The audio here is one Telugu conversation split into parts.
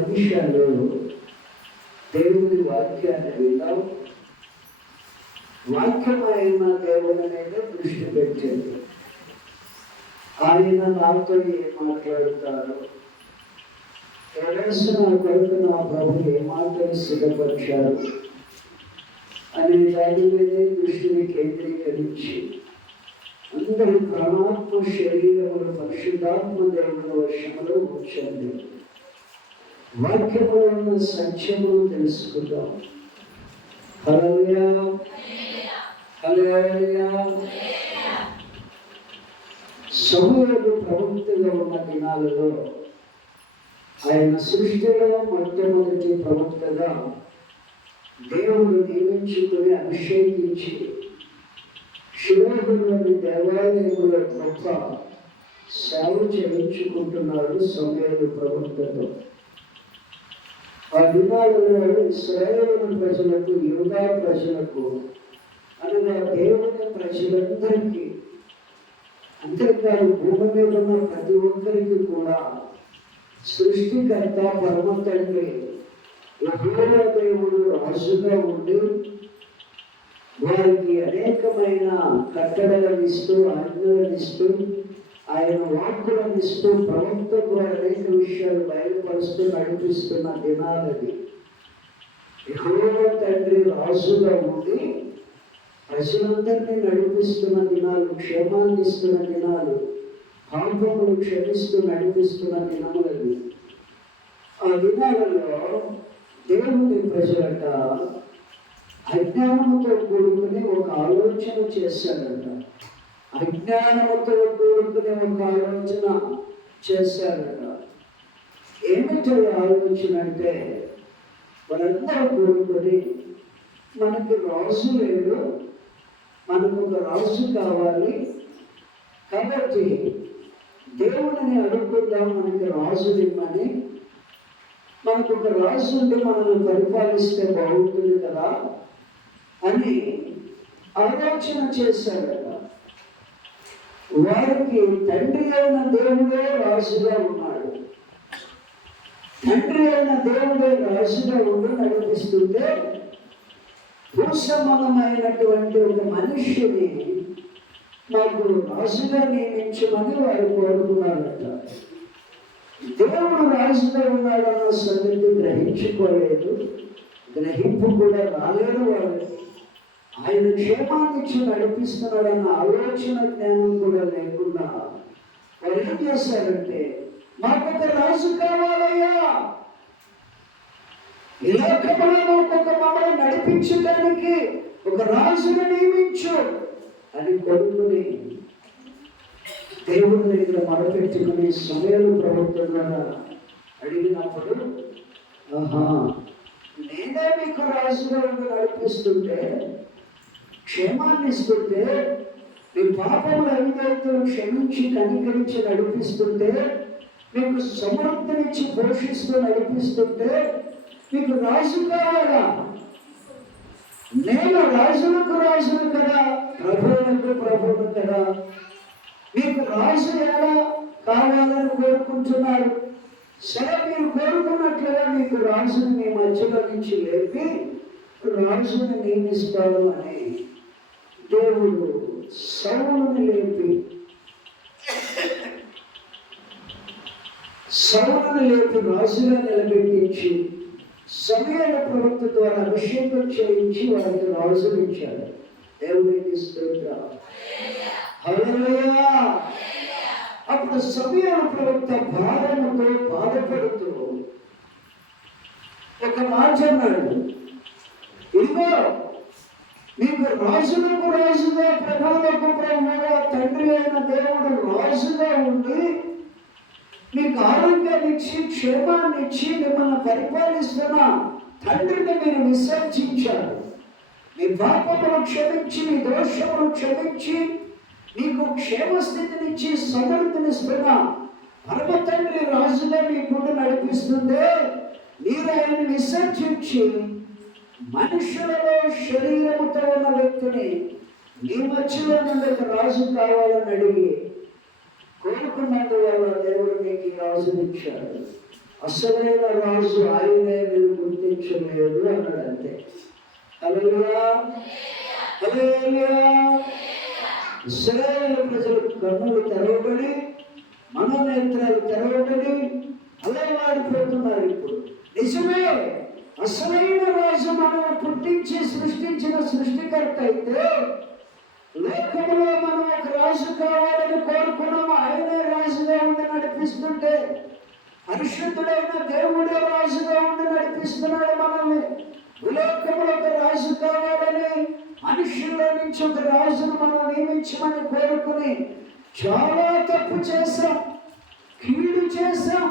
నిమిషాల్లో దేవుని వాక్యాన్ని విన్నాం. వాక్యమైన దేవుని మీద దృష్టి పెట్టింది. ఆయన నాతో ఏం మాట్లాడుతారు, నా కొరకు నా ప్రభు ఏ మాటలు సిద్ధపరిచారు అనే దాని మీదే దృష్టిని కేంద్రీకరించి అందరి ప్రాణాత్మ శరీరములు పరిశుద్ధాత్మ దేవుని వర్షంలో ఉంచండి. వాక్యములో ఉన్న సత్యమును తెలుసుకుందాం. హల్లెలూయా, హల్లెలూయా. సమూయేలు ప్రవక్తగా ఉన్న దినాలలో ఆయన సృష్టిలో మొట్టమొదటి ప్రవక్తగా దేవుడు నియమించుకుని అభిషేకించి శిలోహులోని దేవాలయంలో గొప్ప సేవ చేయించుకుంటున్నాడు సమూయేలు ప్రవక్తతో. ఆ దినాలలో ఇశ్రాయేలు ప్రజలకు, యూదా ప్రజలకు అనగా దేవుని ప్రజలందరికీ, అంతేకాదు భూమి మీద ఉన్న ప్రతి ఒక్కరికి కూడా సృష్టికర్త పరమ తండ్రి యెహోవా దేవుడు రాజుగా ఉండి వారికి అనేకమైన కట్టడలను ఇస్తూ, ఆజ్ఞలను ఇస్తూ, ఆయన వాక్కులను ఇస్తూ, ప్రవక్తకు అనేక విషయాలు బయలుపరుస్తూ నడిపిస్తున్న దినాలది. యెహోవా తండ్రి రాజుగా ఉండి ప్రజలందరినీ నడిపిస్తున్న దినాలు, క్షేమాన్ని ఇస్తున్న దినాలు, పాపములు క్షమిస్తూ నడిపిస్తున్న దినములది. ఆ దినాలలో దేవుని ప్రజలట అజ్ఞానముతో కూడుకుని ఒక ఆలోచన చేశారట. అజ్ఞానముతో కూడుకుని ఒక ఆలోచన చేశారట. ఏమిటో ఆలోచన అంటే, వాళ్ళందరూ కూడుకొని మనకి రాజు లేడు, మనకు ఒక రాజు కావాలి, కాబట్టి దేవుడిని అడుగుకుందాం, మనకి రాజు ఇమ్మని. మనకు ఒక రాజు ఉంటే మనల్ని పరిపాలిస్తే బాగుంటుంది కదా అని ఆలోచన చేశారట. వారికి తండ్రి అయిన దేవుడే రాజుగా ఉన్నాడు. తండ్రి అయిన దేవుడే రాజుగా ఉండి నడిపిస్తుంటే భూసమానమైనటువంటి ఒక మనిషిని మాకు రాజుగా నియమించమని వారు కోరుకున్నారట. దేవుడు రాజుగా ఉన్నాడన్న సంగతి గ్రహించుకోలేదు, గ్రహింపు కూడా రాలేదు వాళ్ళకి. ఆయన క్షేమాన్ని ఇచ్చి నడిపిస్తున్నాడన్న ఆలోచన జ్ఞానం కూడా లేకుండా వాళ్ళు ఏం చేశారంటే, మాకొక రాజు కావాలయ్యా, ఈ లోకంలో ఒక్కొక్క మమ్మల్ని నడిపించడానికి ఒక రాజును నియమించు అని కొడుకుని దేవుడి దగ్గర మొదలుపెట్టుకుని సమూయేలు ప్రవక్త ద్వారా అడిగినప్పుడు, నేనే మీకు రాజుగా ఉండి నడిపిస్తుంటే, క్షేమాన్ని ఇస్తుంటే, మీ పాపముల అవిధేయతలు క్షమించి కనికరించి నడిపిస్తుంటే, మీకు సమృద్ధినిచ్చి పోషిస్తూ నడిపిస్తుంటే, మీకు రాజు కావాలా? నేను రాజులకు రాజును కదా, ప్రభువులకు ప్రభువును కదా. మీకు రాజు ఎలా కావాలని కోరుకుంటున్నారు? సరే, మీరు కోరుకున్నట్లుగా మీకు రాజుని మీ మధ్యలో నుంచి లేపి రాజుని నియమిస్తాడు అని దేవుడు సౌలుని లేపి రాజుగా నిలబెట్టించి సమూయేలు ప్రవక్త ద్వారా అభిషేకం చేయించి వారికి రాజులు ఇచ్చాడు. దేవునికి స్తోత్రం, హల్లెలూయా. అప్పుడు సమూయేలు ప్రవక్త భారముతో బాధపడుతూ ఒక మాట అన్నాడు, ఇదిగో మీకు రాజులకు రాజుగా, ప్రభువులకు ప్రభువుగా, తండ్రి అయిన దేవుడు రాజుగా ఉండి మీకు ఆరోగ్యాన్ని ఇచ్చి, క్షేమాన్ని ఇచ్చి, మిమ్మల్ని పరిపాలిస్తున్న తండ్రిని మీరు విసర్జించారు. మీ పాపములు క్షమించి, మీ దోషములు క్షమించి, మీకు క్షేమస్థితినిచ్చి సమృద్ధినిస్తున్న పరమ తండ్రి రాజుగా మీ గుండె నడిపిస్తుంటే, మీరు ఆయన్ని విసర్జించి మనుషులలో శరీరముతో ఉన్న వ్యక్తిని మీ మధ్యలో నుండి రాజు కావాలని అడిగి కోరుకున్నందువల్ల దేవుడు మీకు రాజునిచ్చాడు. అసలైన రాజు ఆయనే మీరు గుర్తించలేదు అన్నాడు. అంతే. హల్లెలూయా, హల్లెలూయా. ఇశ్రాయేలు ప్రజలు కన్నులు తెరవబడి, మనోనేత్రాలు తెరవబడి అలవాడిపోతున్నారు. ఇప్పుడు నిజమే, అసలైన రాజు మనల్ని పుట్టించి సృష్టించిన సృష్టికర్త అయితే లోకంలో మనం ఒక రాజు కావాలని కోరుకున్నాము. ఆయనే రాజుగా ఉండి నడిపిస్తుంటే, పరిశుద్ధుడైన దేవుడే రాజుగా ఉండి నడిపిస్తున్నాడు మనల్ని. లోకంలో ఒక రాజు కావాలని మనుషుల్లో నుంచి ఒక రాజును మనం నియమించమని కోరుకుని చాలా తప్పు చేశాం, కీడు చేశాం.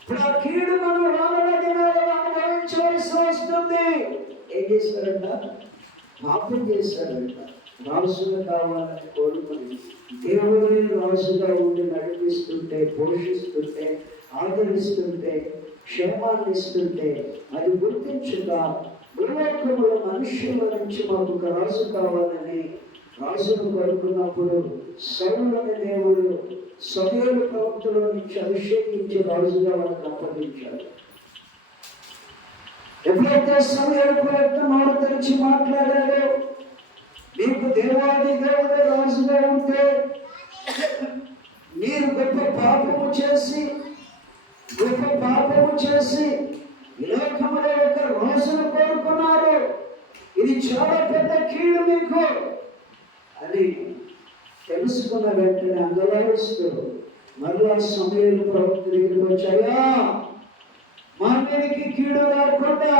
ఇప్పుడు ఆ కీడు మనం రానున్న దినాలను అనుభవించవలసి వస్తుంది. ఏం చేశారంట? పాపం చేశారంట. రాజుగా కావాలని కోరుకుని దేవుడే రాజుగా ఉండి నడిపిస్తుంటే, పోషిస్తుంటే, ఆదరిస్తుంటే, క్షేమాన్ని ఇస్తుంటే అది గుర్తించుగా భూలోకంలో మనుష్యుల నుంచి మాకు ఒక రాజు కావాలని రాజును కోరుకున్నప్పుడు సౌలుని దేవుడు సమూయేలు ప్రవక్తలో నుంచి అభిషేకించి రాజుగా వాళ్ళకి అప్పగించాడు. ఎప్పుడైతే సమూయేలు ప్రవక్త నోరు తెరిచి మాట్లాడాడో, మీకు దేవాది దేవుడే రాజుగా ఉంటే మీరు గొప్ప పాపము చేసి ఈ లోకంలో ఒక రాజును కోరుకున్నారు, ఇది చాలా పెద్ద కీడు మీకు అని తెలుసుకున్న వెంటనే అందలాయిస్తూ మరలా సమూయేలు ప్రవక్త దగ్గరికి వచ్చాయా, మా మీదకి కీడు రాకుండా,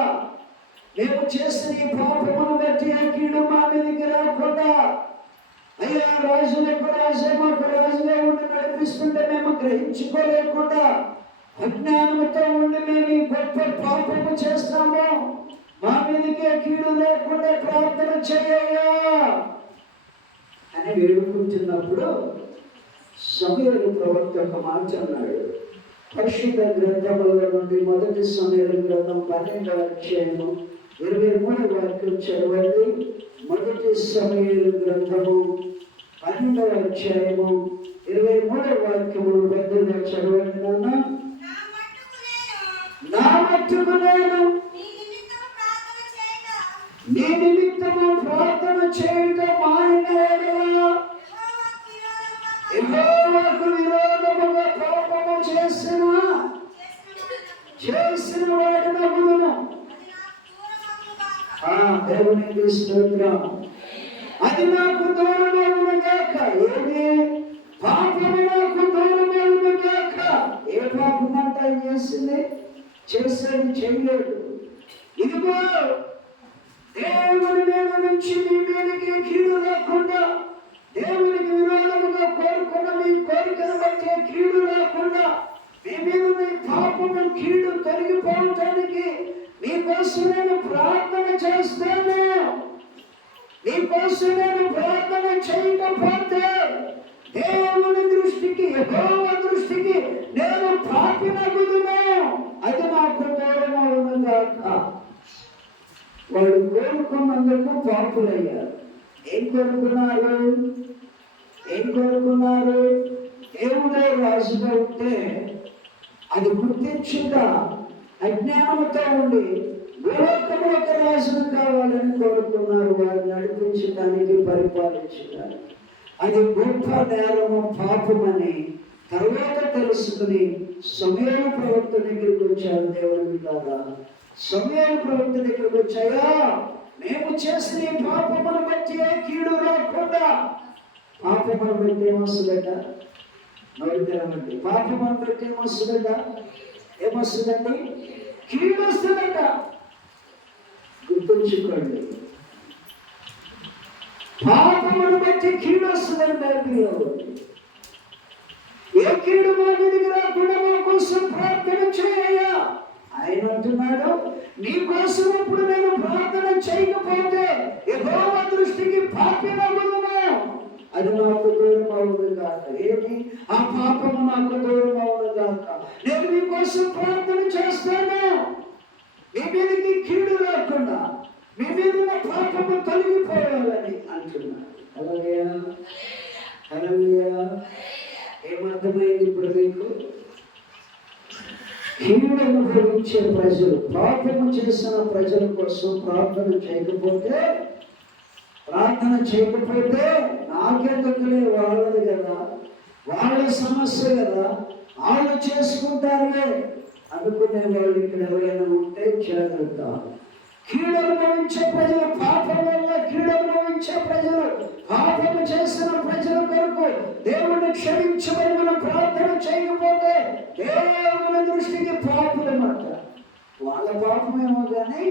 మేము చేసిన ఈ పాపమును బట్టి ఆ కీడు మా మీదకి రాకుండా, అయ్యా రాజులకు రాజే మాకు రాజుగా ఉండి నడిపిస్తుంటే మేము గ్రహించుకోలేకుండా అజ్ఞానంతో ఉండి మేము ఈ గొప్ప పాపము చేస్తాము, మా మీదకే కీడు లేకుండా ప్రార్థన చేయయ్యా అని వేడుకుంటున్నప్పుడు సమూయేలు ప్రవక్త ఒక మాట అన్నాడు. పరిశుద్ధ గ్రంథముల నుండి మొదటి సమూయేలు గ్రంథం 12వ అధ్యాయము 23వ వాక్యం చదవండి. మొదటి సమూయేలు గ్రంథము 12వ అధ్యాయము 23వ వాక్యము పెద్దగా చదవండి. నాన్న, నా మట్టుకు నేను నీ నిమిత్తము ప్రార్థన చేయటం యెహోవాకు విరోధముగా పాపము చేసిన వాడినగుదును. దేవునికి స్తోత్రం. అది నాకు దూరమవును గాక. ఏది? పాపము నాకు దూరమవును గాక. ఏ పాపం అంతా చేసేది చేయలేదు. ఇదిగో దేవుని మీద నుంచి మీ మీదకి కీడు రాకుండా, దేవునికి విరోధముగా కోరుకున్న మీ కోరికను బట్టి కీడు రాకుండా, మీ మీద మీ పాపము కీడు తొలగిపోవటానికి మీకోసం నేను ప్రార్థన చేస్తాను. మీకోసం నేను ప్రార్థన చేయకపోతే దేవుని దృష్టికి, యెహోవా దృష్టికి నేను పాపినగుదును. అది నాకు దూరమవును గాక. వాళ్ళు కోరుకున్నందుకు పాపులయ్యారు. ఏం కోరుకున్నారు? దేవుడే రాజుగా ఉంటే అది గుర్తించుగా అజ్ఞానంతో ఉండి భూలోకంలో ఒక రాజును కావాలని కోరుకున్నారు. వారిని నడిపించడానికి, పరిపాలించడానికి. అది గొప్ప నేరము, పాపమని తర్వాత తెలుసుకుని సమూయేలు ప్రవక్త దగ్గరికి వచ్చారు. దేవుని బిడ్డలారా, సమూయేలు ప్రవక్త దగ్గరికి వచ్చాయా, మేము చేసిన ఈ పాపమును బట్టి కీడు రాకుండా. పాపమును బట్టి ఏమొస్తుందట? నోరుతేమండి. పాపమును బట్టి ఏమొస్తుందండి? కీడు వస్తుందట. గుర్తుంచుకోండి, పాపమును బట్టి కీడు వస్తుందని బైబిల్లో. ఏ కీడు మా మీదకి రాకుండా మా కోసం ప్రార్థన చేయ్యా. ఆయన అంటున్నాడు, నీ కోసం ఇప్పుడు నేను ప్రార్థన చేయకపోతే యెహోవా దృష్టికి పాపినగుదును. అది నాకు దూరం అవును గాక. ఏది? ఆ పాపము నాకు దూరం అవును గాక. నేను మీకోసం ప్రార్థన చేస్తాను, మీ మీదకి కీడు రాకుండా, మీ మీద ఉన్న పాపము తొలగిపోవాలని అంటున్నాడు. హల్లెలూయా, హల్లెలూయా. ఏమర్థమైంది ఇప్పుడు మీకు? కీడు అనుభవించే ప్రజలు, పాపము చేసిన ప్రజల కోసం ప్రార్థన చేయకపోతే నాకెందుకులే, వాళ్ళది కదా, వాళ్ళ సమస్య కదా, వాళ్ళు చేసుకుంటారులే అనుకునే వాళ్ళు ఇక్కడ ఎవరైనా ఉంటే జాగ్రత్త. కీడు అనుభవించే ప్రజలు, పాపం వల్ల కీడు అనుభవించే ప్రజలు, పాపము చేసిన ప్రజల కొరకు దేవుడిని క్షమించమని మనం ప్రార్థన చేయకపోతే దేవుని దృష్టికి పాపులమాట. వాళ్ళ పాపమేమో కానీ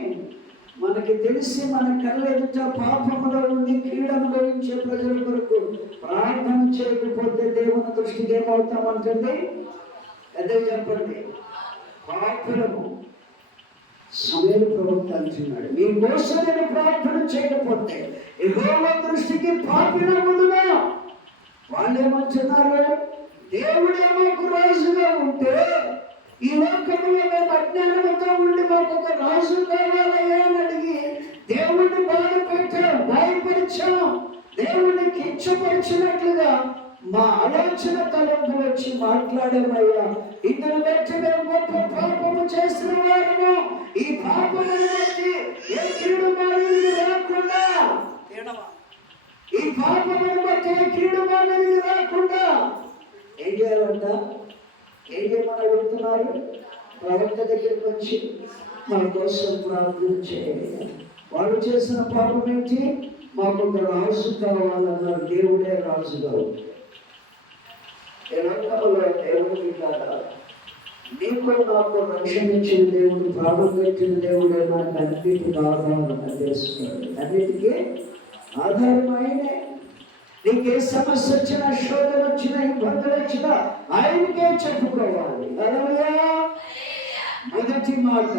మనకి తెలిసి మన కళ్ళెదుట పాపములో ఉండి కీడు అనుభవించే ప్రజల కొరకు ప్రార్థన చేయకపోతే దేవుని దృష్టికి ఏమవుతామంటుంది? అదే చెప్పండి, పాపులము. సమయలు ప్రవక్త అంటున్నాడు, మీకోసం నేను ప్రార్థన చేయకపోతే యెహోవా దృష్టికి పాపినముదునా. వాళ్ళు ఏమంటున్నారు? దేవుడేమో రాజుగా ఉంటే ఈ లోకంలో మేము అజ్ఞానంతో ఉండి మాకు ఒక రాజు కావాలయ్యా అని అడిగి దేవుడిని బాధపెట్టాం, భయపరిచాం, దేవుడిని కించపరిచినట్లుగా మా ఆలోచన తలంపు వచ్చి మాట్లాడేమయ్యా. ఇందును బట్టి మేము గొప్ప పాపము చేసిన వారము, ఈ పాపము బట్టి ఏ కీడు మానవునికి రాకుండా, ఈ పాపమును బట్టి ఏ కీడు మానవునికి రాకుండా ఏం చేయాలంట? ఏం చేయమని అడుగుతున్నారు? ప్రవక్త దగ్గరికి వచ్చి మా కోసం ప్రార్థన చేయాలి. వాళ్ళు చేసిన పాపం ఏంటి? మాకు ఒక రాజు కావాలన్నారు. దేవుడే రాజుగా ఉంటాడు. దేవుడికి కాదా? నీకు నాకు రక్షణ ఇచ్చిన దేవుడు, ప్రాణం పెట్టిన దేవుడే నాకు అన్నిటికీ ఆధారం తెలుసుకోవాలి. అన్నిటికీ ఆధారం ఆయనే. నీకే సమస్య వచ్చినా, శోధన వచ్చినా, ఇబ్బందులు వచ్చినా ఆయనకే చెప్పుకోవాలి. హల్లెలూయా. మొదటి మాట,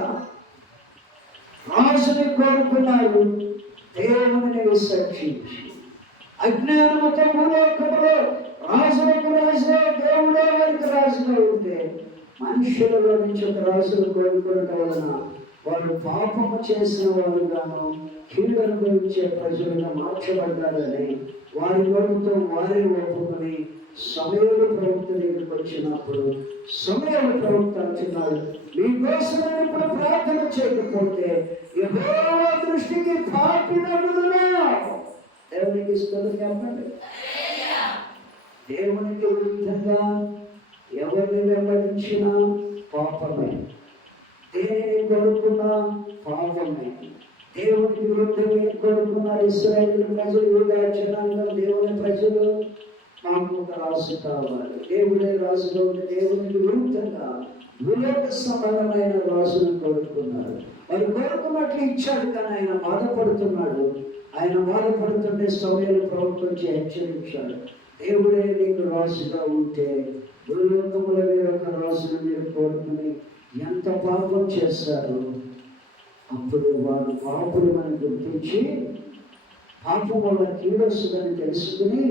రాజుని కోరుకున్నారు, దేవుని విసర్జించి. అజ్ఞానముతో భూలోకములో రాజులకు రాజుగా, దేవుడే వారికి రాజుగా ఉంటే మనుషులలో నుంచి ఒక రాజును కోరుకోవడం వలన వారు పాపము చేసిన వారుగాను కీడు అనుభవించే ప్రజలుగా మార్చబడ్డారని వారి నోటితో వారే ఒప్పుకొని సమయలు ప్రవక్త దగ్గరికి వచ్చినప్పుడు సమయలు ప్రవక్త అంటున్నాడు, మీకోసం ఇప్పుడు ప్రార్థన చేయకపోతే యెహోవా దృష్టికి పాపినముదునా. దేవునికి స్తోత్రం చెప్పండి. దేవునికి విరుద్ధంగా ఎవరిని వెంబడించినా పాపమే, దేనిని కోరుకున్నా పాపమే. దేవునికి విరుద్ధంగా కోరుకున్నారు ఇశ్రాయేలు ప్రజలు, యూదా జనాంగం, దేవుని ప్రజలు. మాకు ఒక రాజు కావాలి, దేవుడే రాజుగా ఉంటే దేవునికి విరుద్ధంగా భూలోక సంబంధమైన రాజును కోరుకున్నారు. వారు కోరుకున్నట్లు ఇచ్చాడు, కానీ ఆయన బాధపడుతున్నాడు. ఆయన బాధపడుతుంటే సమయాలు ప్రభుత్వం హెచ్చరించాడు, దేవుడే నీకు రాజుగా ఉంటే భూలోకముల మీద ఒక రాజును మీరు కోరుకుని ఎంత పాపం చేశారు. అప్పుడు వారు పాపులు అని గుర్తించి పాపం వల్ల కీడు వస్తుందని తెలుసుకుని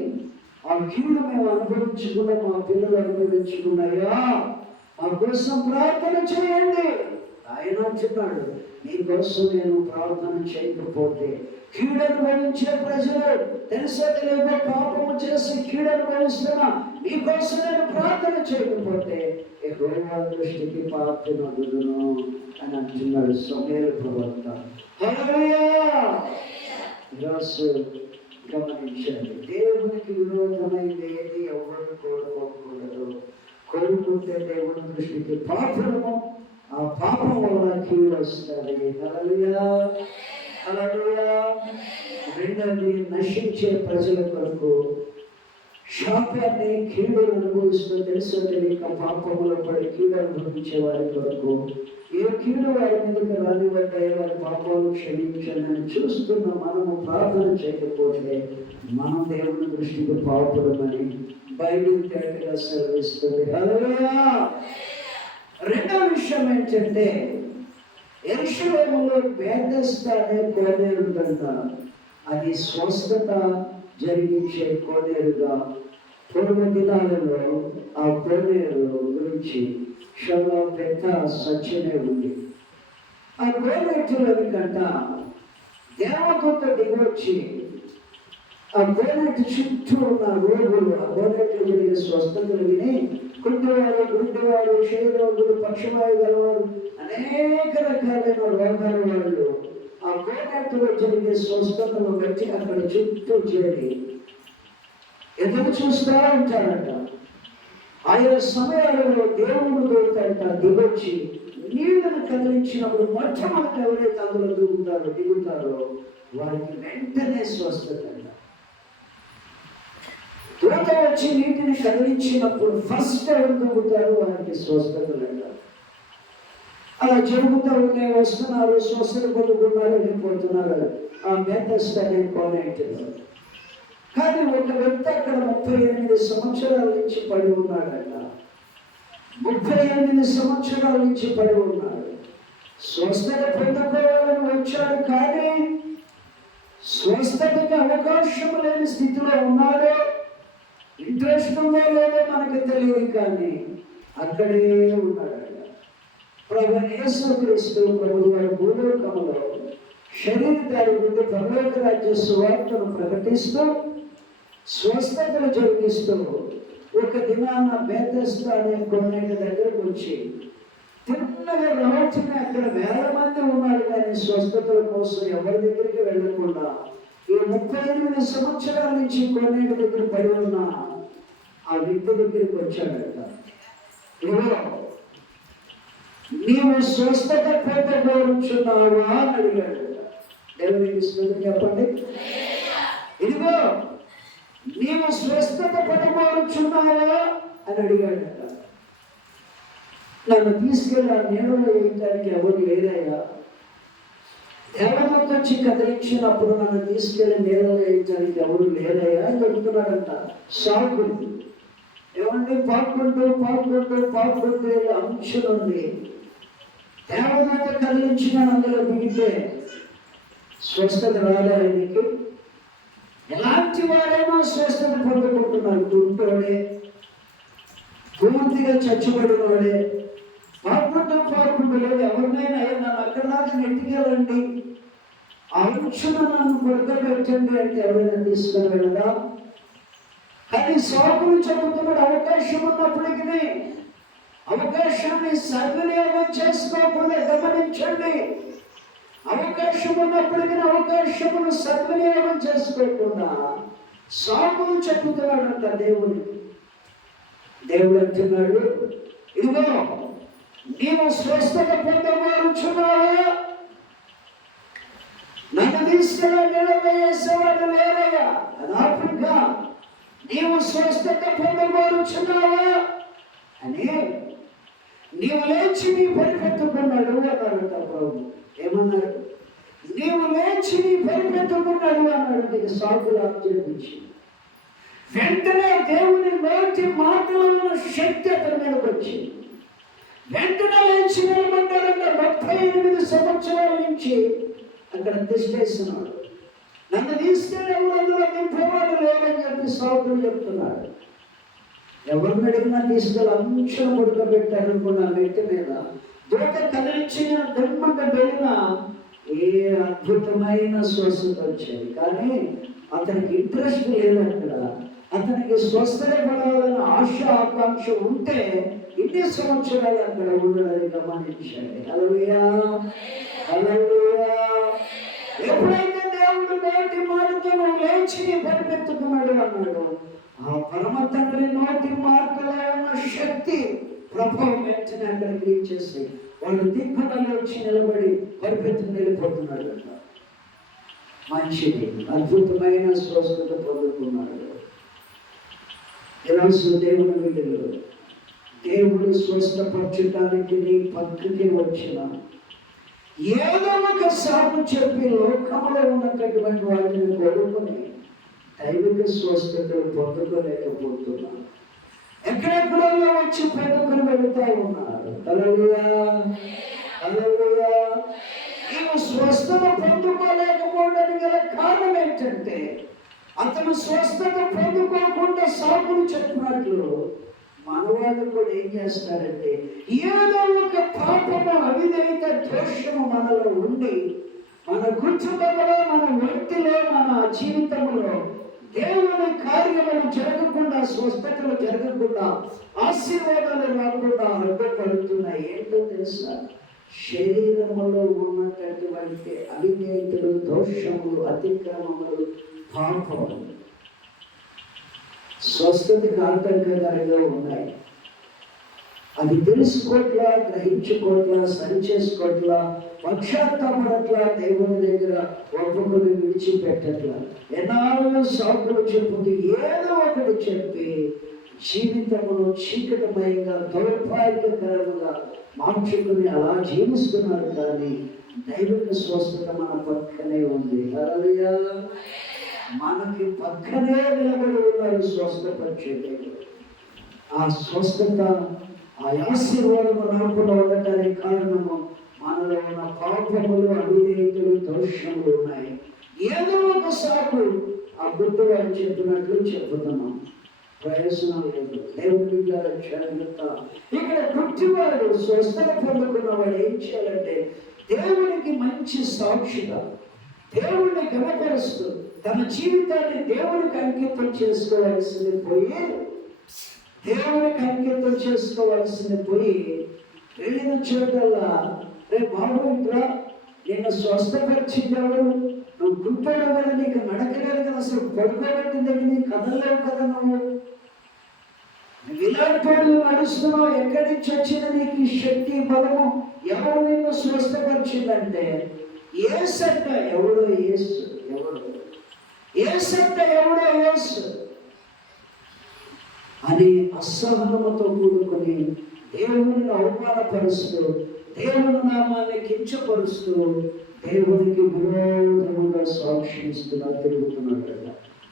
ఆ కీడు మేము అనుభవించకుండా మా పిల్లలు అనుభవించుకున్నాయా, మా కోసం ప్రార్థన చేయండి. ఆయన అంటున్నాడు, నీకోసం నేను ప్రార్థన చేయకపోతే కీడు అనుభవించే ప్రజలు తెలుసో తెలియక పాపము చేసి కీడు అనుభవిస్తున్నా నీకోసం నేను ప్రార్థన చేయకపోతే యెహోవా దృష్టికి పాపినగుదును అని అంటున్నాడు సమయలు ప్రవక్త. హల్లెలూయా. ఈరోజు గమనించండి, దేవునికి విరోధమైంది ఏది ఎవరు కోరుకోకూడదు. కోరుకుంటే దేవుని దృష్టికి పాపము, ఆ పాపం వల్ల కీడు వస్తుంది. హల్లెలూయా. హల్లెలూయా. రెండవది, నశించే ప్రజల కొరకు శాపాన్ని కీడును అనుభవిస్తూ తెలుసో తెలియక పాపములో పడి కీడు అనుభవించే వారి కొరకు ఏ కీడు వారి మీదకి రానివ్వండి, వారి పాపాలు క్షమించండి చూస్తున్న మనము ప్రార్థన చేయకపోతే మనం దేవుని దృష్టికి పాపులమని బైబిల్ తేటగా సెలవిస్తుంది. హల్లెలూయా. రెండవ విషయం ఏంటంటే, యెరూషలేములో బేతెస్దా అనే కోనేరు ఉందంట. అది స్వస్థత జరిగించే కోనేరుగా పూర్వ దినాలలో ఆ కోనేరు గురించి చాలా పెద్ద సత్యమే ఉంది. ఆ కోనేటిలోని కంట దేవదూత దిగొచ్చి ఆ కోనేటి చుట్టూ ఉన్న రోగులు, ఆ కోనేటి జరిగే స్వస్థతలు విని కుంటివారు, గుడ్డివారు, క్షయరోగులు, పక్షవాయు గలవారు, అనేక రకాలైన రోగాల వాళ్ళు ఆ కోనేటిలో జరిగే స్వస్థతను బట్టి అక్కడ చుట్టూ చేరి ఎదురు చూస్తూ ఉంటారంట. ఆయా సమయాలలో దేవుడు దొరుకుతాడంట దిగొచ్చి నీళ్లను కదిలించినప్పుడు మొట్టమొదటి ఎవరైతే అందులో దిగుతారో వారికి వెంటనే స్వస్థత. దూత వచ్చి నీటిని కదిలించినప్పుడు ఫస్ట్ ఎవరు దిగుతారు వారికి స్వస్థతలు అంటారు. అలా జరుగుతూ ఉన్నాయి, వస్తున్నారు, స్వస్థత పొందుకున్నారు, వెళ్ళిపోతున్నారు ఆ బెతెస్దా అనే కోనేటిలో. కానీ ఒక వ్యక్తి అక్కడ 38 సంవత్సరాల నుంచి పడి ఉన్నాడట. 38 సంవత్సరాల నుంచి పడి ఉన్నాడు. స్వస్థత పొందుకోవాలని వచ్చాడు, కానీ స్వస్థతకి అవకాశం లేని స్థితిలో ఉన్నాడో, ఇంట్రెస్ట్ ఉందో లేదో మనకు తెలియదు, కానీ అక్కడే ఉన్నాడు. ప్రభువైన యేసుక్రీస్తు ప్రభువు వారి భూలోకంలో శరీరధారి నుండి పరలోక రాజ్య సువార్తను ప్రకటిస్తూ స్వస్థతలు జరిగిస్తూ ఒక దినాన బెతెస్దా అనే కోనేటి దగ్గరకు వచ్చి తిన్నగా రావచ్చునే అక్కడ వేల మంది ఉన్నారు, కానీ స్వస్థతల కోసం ఎవరి దగ్గరికి వెళ్ళకుండా ఈ 38 సంవత్సరాల నుంచి కోనేటి దగ్గర పడి ఉన్న ఆ వ్యక్తి దగ్గరికి వచ్చాడట. నీవు స్వస్థత పొందగోరుచున్నావా అని అడిగాడు. దేవునికి స్తోత్రం చెప్పండి. ఇదిగో నీవు స్వస్థత పొందగోరుచున్నావా అని అడిగాడట. నన్ను తీసుకెళ్ళి ఆ నీళ్ళలో వేయటానికి ఎవరు లేరయ్యా, దేవదూత వచ్చి కదిలించినప్పుడు నన్ను తీసుకెళ్ళి నీళ్ళలో వేయటానికి ఎవరు లేరయ్యా అని చెప్తున్నాడంట. సాకులు ఏమండి, పాక్కుంటూ అంచులుండి దేవదూత కదిలించిన అందులో దిగితే స్వస్థత రాలే ఆయనకి. ఎలాంటి వారైనా స్వస్థత పొందుకుంటున్నారు. గుంటోడే, పూర్తిగా చచ్చిపడినోడే, పాక్కుంటూ లేదు ఎవరినైనా నన్ను అక్కడ దాకా నెట్టుకెళ్ళండి, ఆ అంచున నన్ను పడుకోబెట్టండి అంటే ఎవరైనా తీసుకుని వెళ్ళదా? కానీ సాకులు చెబుతున్నాడు. అవకాశం ఉన్నప్పటికీ అవకాశాన్ని సద్వినియోగం చేసుకోకుండా గమనించండి. అవకాశం ఉన్నప్పటికీ అవకాశమును సద్వినియోగం చేసుకోకుండా సాకులు చెబుతున్నాడంట దేవుడు. దేవుడు అంటున్నాడు, ఇదిగో నీవు స్వస్థత పొందగోరుచున్నావా? నన్ను తీసుకెళ్ళి నిలవేసేవాడు లేరయ్యా, అది ఆఫ్రికా. నీవు స్వస్థత పొందగోరుచున్నావా అని నీవు లేచి నీ పరిపెత్తుకున్నాడు అన్నాడు. ప్రభు ఏమన్నాడు? నీవు లేచి నీ పరిపెత్తుకున్నాడు అన్నాడు. నీకు సాకులు ఆచరించి వెంటనే దేవుని నోటి మాటలను శక్తి అతని మీదకి వచ్చింది. వెంటనే లేచి నిలబడ్డాడంట. 38 సంవత్సరాల నుంచి అక్కడ తిష్టేస్తున్నాడు. నన్ను తీసుకెళ్ళి ఎవరు నింపేవాడు లేదని చెప్పి సాకులు చెప్తున్నాడు. ఎవరిని అడిగినా తీసుకెళ్ళి అంశం ఉడకబెట్టారు అనుకున్న వ్యక్తి మీద దూత కదిలించిన ధర్మంగా వెళ్ళిన ఏ అద్భుతమైన స్వస్థత వచ్చేది, కానీ అతనికి ఇంట్రెస్ట్ లేదు. అక్కడ అతనికి స్వస్థత పడాలన్న ఆశ ఆకాంక్ష ఉంటే ఇన్ని సంవత్సరాలు అక్కడ ఉండడానికి గమనించండి. హల్లెలూయా, హల్లెలూయా. ఎప్పుడైతే దేవుడు నోటి మాటతో లేచి పరిపెత్తుకున్నాడు అన్నాడు, ఆ పరమ తండ్రి నోటి మాటలో ఉన్న శక్తి ప్రభావం వెంటనే అక్కడికి ఇచ్చేసి వాళ్ళు దిక్కునలో వచ్చి నిలబడి పరిపెత్తుకు వెళ్ళిపోతున్నాడు. మంచిది, అద్భుతమైన స్వస్థత పొందుకున్నాడు. ఈరోజు దేవుని వీడిలో దేవుడు స్వస్థపరచడానికి నీ పక్కకి వచ్చిన ఏదో ఒక సాగు చెప్పి లోకంలో ఉన్నటువంటి వాటిని కొడుకుని దైవిక స్వస్థతలు పొందుకోలేకపోతున్నారు. ఎక్కడెక్కడో వచ్చి పొందుకొని వెళుతూ ఉన్నారు. హల్లెలూయా, హల్లెలూయా. నీవు స్వస్థత పొందుకోలేకపోవడానికి గల కారణం ఏంటంటే అతను స్వస్థత పొందుకోకుండా సాకులు చెప్పినట్లు మనవాళ్ళు కూడా ఏం చేస్తారంటే ఏదో ఒక పాపము, అవిధేయత, దోషము మనలో ఉండి మన కుటుంబంలో, మన వ్యక్తిలో, మన జీవితంలో దేవుని కార్యములు జరగకుండా, స్వస్థతలు జరగకుండా, ఆశీర్వాదాలు రాకుండా అడ్డుపడుతున్నాయి. ఏంటో తెలుసా? శరీరములో ఉన్నటువంటి అవినీతులు, దోషములు, అతిక్రమములు, పాపములు స్వస్థతకు ఆటంకకారిగా ఉన్నాయి. అది తెలుసుకోవట్లా, గ్రహించుకోవట్లా, సరిచేసుకోవట్లా, పక్షాత్తాపడట్లా, దేవుని దగ్గర ఒప్పుకొని విడిచిపెట్టట్లా, ఎన్నాళ్ళు సాకులు చెప్పుతూ ఏదో ఒకటి చెప్పి జీవితమును చీకటమయంగా, దౌర్భాగ్యకరంగా మార్చుకుని అలా జీవిస్తున్నారు. కానీ దైవిక స్వస్థత మన పక్కనే ఉంది. హల్లెలూయా! మనకి పక్కనే నిలబడి ఉన్నారు స్వస్థపరిచే దేవుడు. ఆ స్వస్థత, ఆ ఆశీర్వాదము రాకుండా ఉండటానికి కారణము మనలో ఉన్న పాపములు, అవినీతులు, దోషములు ఉన్నాయి. ఏదో ఒక సాకు ఆ బుద్ధవాడు చెప్పినట్లు చెప్పుతున్నాం, ప్రయోజనం లేదు. దేవుడి జాగ్రత్త. ఇక్కడ గుడ్డివాడు స్వస్థత పొందుకున్నవాడు ఏం చేయాలంటే దేవునికి మంచి సాక్షిగా, దేవుడిని గణపరుస్తూ తన జీవితాన్ని దేవునికి అంకితం చేసుకోవాల్సింది పోయి, వెళ్ళిన చోటల్లా, రే బాబు ఇంట్రా, నేను స్వస్థపరిచిందెవరు? నువ్వు గుంటాడు కదా, నీకు నడకలేదు కదా, అసలు పడుకోబెట్టింది నీ కదలలేవు కదా, నువ్వు ఇలాంటి నడుస్తున్నావు, ఎక్కడి నుంచి వచ్చింది నీకు ఈ శక్తి, బలము? ఎవరు నిన్ను స్వస్థపరిచిందంటే యేసంట. ఎవడో యేసు, ఎవడు యేసంట, ఎవడో యేసు అని అసహనముతో కూడుకొని దేవుని అవమానపరుస్తూ, దేవుని నామాన్ని కించపరుస్తూ, దేవునికి విరోధముగా సాక్షిస్తున్నా తిరుగుతున్నాడు.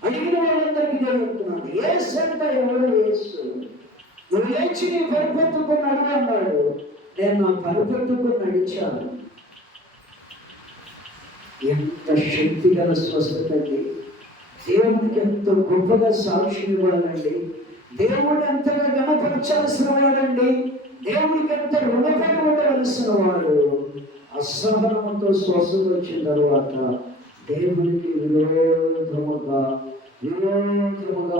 అడిగిన వాళ్ళందరికీ జరుగుతున్నాడు. యేసంట, ఎవడో యేసు. నువ్వు లేచి నీ పరిపెత్తుకున్నాడు అన్నాడు. నేను నా పరిపెత్తుకుని నడిచాను. ఎంత శక్తి గల స్వస్థత అండి! దేవునికి ఎంతో గొప్పగా సాక్షి ఇవ్వాలండి. దేవుడు ఎంతగా గణపరచాల్సిన వాడండి. దేవుడికి ఎంత రుణపడి ఉండవలసిన వాడు. అసహనంతో స్వస్థత వచ్చిన తర్వాత దేవునికి విరోధముగా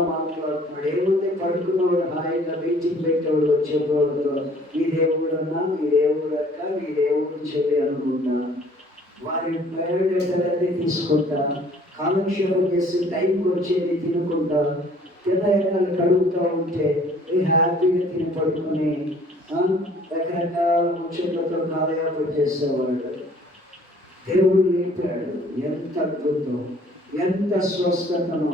మాట్లాడుతున్నాడు. ఏముంది? పడుకున్నవాడు హాయిగా మీటింగ్ పెట్టేవాడు వచ్చేవాళ్ళతో, మీ దేవుడన్నా, మీ దేవుడు అక్క, మీ దేవుడు చెల్లి అనుకుంటా, వారి బయోడేటాలన్నీ తీసుకుంటా, కాలక్షేపం చేసి టైంకి వచ్చేది తినుకుంటా, తినకాలు కడుగుతూ ఉంటే హ్యాపీగా తిని పడుకొని రకరకాల ముచ్చట్లతో కాలయాపన చేసేవాడు. దేవుడు లేపాడు. ఎంత అద్భుతం, ఎంత స్వస్థతను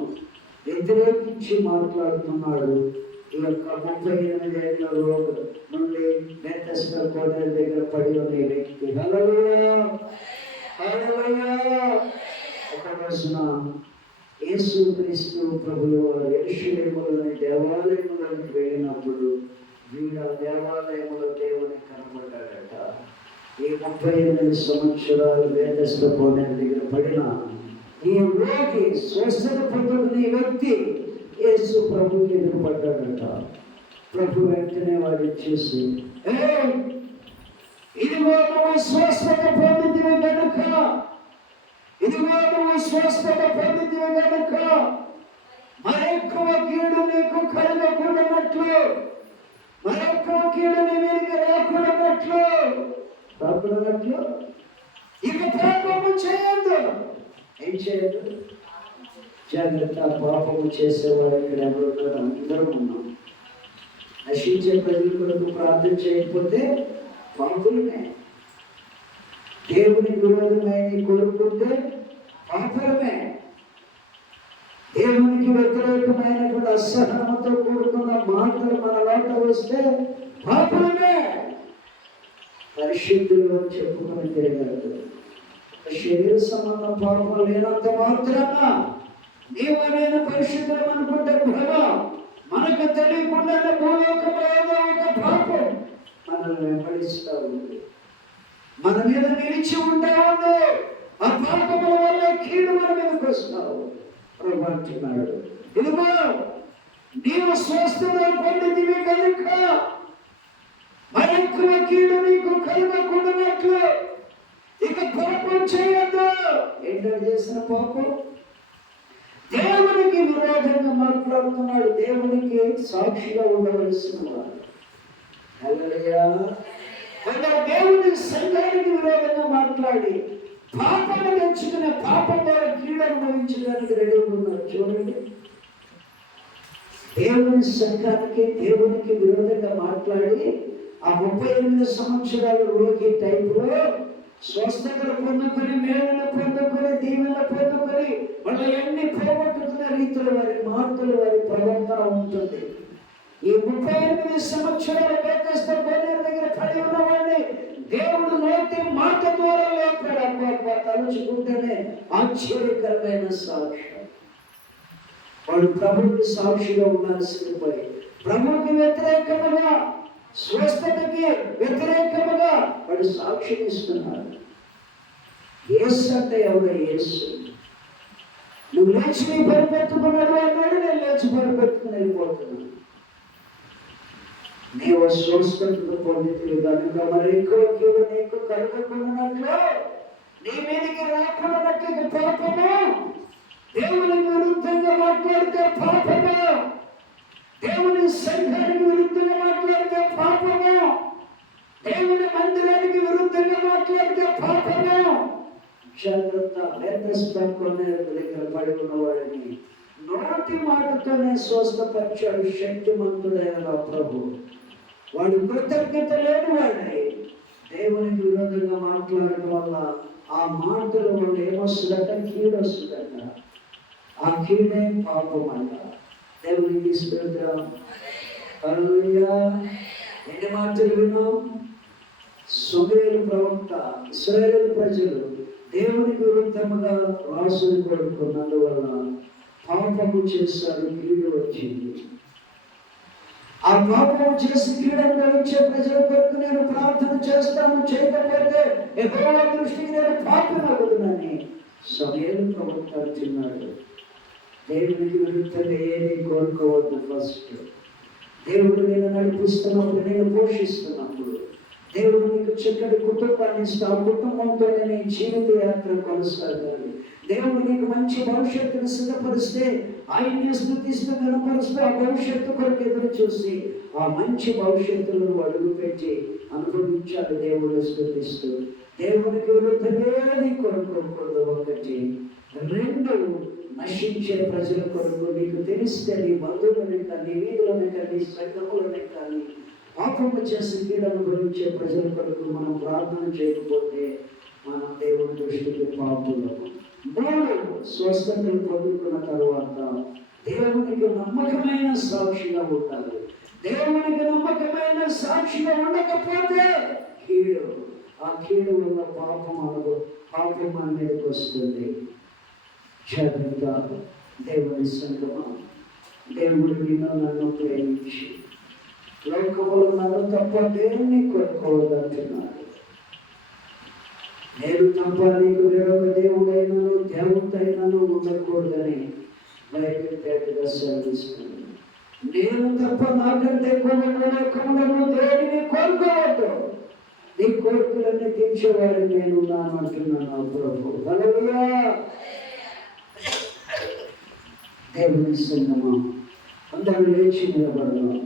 వ్యతిరేకించి మాట్లాడుతున్నాడు. ఈ యొక్క 38 ఏళ్ళ రోగం నుండి బెతెస్దా కోనేరు దగ్గర పడి ఉన్న వ్యక్తి. హల్లెలూయా, హల్లెలూయా. ఒక రోజున యేసుక్రీస్తు ప్రభువు వారు యెరూషలేములోని దేవాలయంలోకి వెళ్ళినప్పుడు వీడు ఆ దేవాలయంలో దేవునికి కనబడ్డాడట. ఈ 38 సంవత్సరాలు బెతెస్దా కోనేరు దగ్గర పడిన ఈ రోగి, స్వస్థత పొందుకునే వ్యక్తి యేసు ప్రభుకి ఎదురుపడ్డాడట. ప్రభు వెంటనే వాడు ఇచ్చేసి, ఇదిగో నువ్వు స్వస్థత పొందితివి గనుక, ఇదిగో నువ్వు స్వస్థత పొందితివి గనుక మరెక్కువ కీడు నీకు కలగకూడనట్లు, మరెక్కువ కీడు నీ మీదకి రాకూడనట్లు ఇక పాపము చేయొద్దు. ఏం చేయదు? జాగ్రత్త. పాపము చేసేవారు ఇక్కడ ఎవరు? అందరూ ఉన్నాం. నశించే ప్రజల కొరకు ప్రార్థన చేయకపోతే పాపులనే. దేవుని విరోధమైన కోరుకుంటే పాపలమే. దేవునికి వ్యతిరేకమైనటువంటి అసహనంతో కూడుకున్న మాటలు మన లోట వస్తే పాపలమే. పరిశుద్ధులు చెప్పుకొని తిరగదు. శరీర సంబంధం పాపం లేనంత మాత్రాన నీవైనా పరిశుద్ధం అనుకుంటే భ్రమ. మనకు తెలియకుండానే భూలోకంలో ఏదో ఒక పాపం మనల్ని వెంబడిస్తూ ఉంది, మన మీద నిలిచి ఉంటా ఉంది. ఆ పాపముల వల్ల కీడు మన మీదకి వస్తావు. ప్రభు అంటున్నాడు, ఇదిగో నీవు స్వస్థత పొందితివి కనుక మరెక్కువ కీడు నీకు కలగకూడనట్లు ఇక పాపం చేయొద్దు. ఏంటో చేసిన పాపం? దేవునికి విరోధంగా మాట్లాడుతున్నాడు. దేవునికి సాక్షిగా ఉండవలసిన వాడు. హల్లెలూయా. కొందరు దేవుని సంఘానికి విరోధంగా మాట్లాడి పాపను తెచ్చుకునే పాపం ద్వారా కీడు అనుభవించడానికి రెడీ ఉన్నారు. చూడండి, దేవుని సంఘానికి దేవునికి విరోధంగా మాట్లాడి ఆ 38 సంవత్సరాల రోగి టైపులో స్వస్థతలు పొందుకొని, మేలును పొందుకొని, దీవెనలు పొందుకొని వాళ్ళు ఎన్ని పోగొట్టుకున్న రీతిలో వారి మాటలు, వారి ప్రవర్తన ఉంటుంది. ఈ 38 సంవత్సరాల వేదస్థ కోనేరు దగ్గర పడి ఉన్నవాడిని దేవుడు నోటి మాట ద్వారా లేపాడు. అబ్బా, తలుచుకుంటేనే ఆశ్చర్యకరమైన సాక్ష్యం. వాడు ప్రభువుకి సాక్షిగా ఉండాల్సిన పోయి ప్రభువుకి వ్యతిరేకముగా, స్వస్థతకి వ్యతిరేకముగా వాడు సాక్షి ఇస్తున్నాడు. యేసు అంటే ఎవరు? యేసు. నువ్వు లేచి నీ పరిపెత్తుకున్నాడు అన్నాడు, నేను లేచి పరిపెత్తుకుని వెళ్ళిపోతున్నాను. నీవు స్వస్థతను పొందితే కనుక మరి ఎక్కువ కీడు నీకు కలుగుకున్నట్లు, నీ మీదకి రాకున్నట్లు పాపము. దేవునికి విరుద్ధంగా మాట్లాడితే పాపము, దేవుని సంఘానికి విరుద్ధంగా మాట్లాడితే పాపము, దేవుని మందిరానికి విరుద్ధంగా మాట్లాడితే పాపము. జాగ్రత్త. దగ్గర పడి ఉన్నవాడిని నోటి మాటతోనే స్వస్థపరిచాడు శక్తిమంతుడైన ప్రభు. వాడు కృతజ్ఞత లేని వాడే దేవునికి విరోధంగా మాట్లాడటం వల్ల ఆ మాటలు వాళ్ళు ఏమొస్తుందట? కీడు వస్తుందట. ఆ కీడే పాపం అంట. దేవునికి తీసుకెళ్తాం. హల్లెలూయా. ఎన్ని మాటలు విన్నాం? సమూయేలు ప్రవక్త ఇశ్రాయేలు ప్రజలు దేవునికి విరుద్ధముగా రాసులు కొడుకున్నందువల్ల పాపము చేశారు, కీడు వచ్చింది. ఆ పాపము చేసి కీడు అనుభవించే ప్రజల కొరకు నేను ప్రార్థన చేస్తాను, చేయకపోతే యెహోవా దృష్టికి నేను పాపినగుదునని సమూయేలు ప్రవక్త అంటున్నాడు. దేవునికి విరుద్ధంగా ఏది కోరుకోవద్దు. ఫస్ట్ దేవుడు నేను నడిపిస్తున్నప్పుడు, నేను పోషిస్తున్నప్పుడు, దేవుడు నీకు చక్కటి కుటుంబాన్ని ఇస్తే ఆ కుటుంబంతోనే నీ జీవిత యాత్ర కొనసాగాలి. దేవుడు నీకు మంచి భవిష్యత్తును సిద్ధపరిస్తే ఆయన్ని స్తుతిస్తూ కనపరుస్తూ ఆ భవిష్యత్తు కొరకు ఎదురు చూసి ఆ మంచి భవిష్యత్తులను అడుగుపెట్టి అనుభవించాలి. దేవుడు స్తుతిస్తూ దేవునికి విరుద్ధమేది కోరుకోకూడదు. ఒకటి. రెండు, నశించే ప్రజల కొరకు నీకు తెలిస్తే నీ బంధువులనే కానీ, వీధులనే కానీ, సంఘములనే కానీ పాపము చేసి కీడు అనుభవించే ప్రజల కొరకు మనం ప్రార్థన చేయకపోతే మనం దేవుని దృష్టికి పాపులము. మూడు, స్వస్థతలు పొందుకున్న తరువాత దేవునికి నమ్మకమైన సాక్షిగా ఉండాలి. దేవునికి నమ్మకమైన సాక్షిగా ఉండకపోతే కీడు, ఆ కీడు వల్ల పాపం మన మీదకి వస్తుంది. జాగ్రత్త. దేవుని సంగమా, దేవుడు నిన్ను నన్ను ప్రేమించి లోకములు నన్ను తప్ప దేవుని కొనుక్కోవద్దంటున్నాడు. నేను తప్ప నీకు వేరొక దేవుడైనను దేవతైనను ఉండకూడదని బైబిల్ పేటగా సెలవిస్తున్నాను. నేను తప్ప నాకంటే లోకములను దేనిని కోరుకోవద్దు. నీ కోరికలన్నీ తీర్చేవాడు నేను ఉన్నాను అంటున్నాను ప్రభు. హల్లెలూయా. దేవుని సంగమా, అందరూ లేచి నిలబడదాం.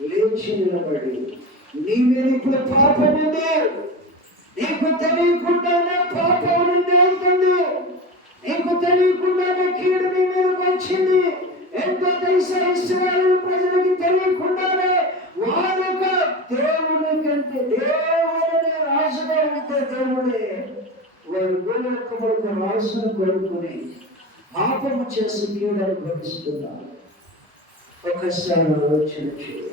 లేచి నిలబడి నీ మీద ఇప్పుడు పాపం ఉంది, నీకు తెలియకుండానే పాపం నుండి అవుతుంది, నీకు తెలియకుండానే కీడు నీ మీదకి వచ్చింది. ఎంతో తెలుసా? ఇశ్రాయేలు ప్రజలకి తెలియకుండానే వారు దేవుని కంటే దేవుడిని రాజుగా ఉంటే దేవుడే వారు గోలొక్క రాజును కోరుకుని పాపము చేసి కీడు అనుభవిస్తున్నారు. ఒకసారి ఆలోచన చేయాలి.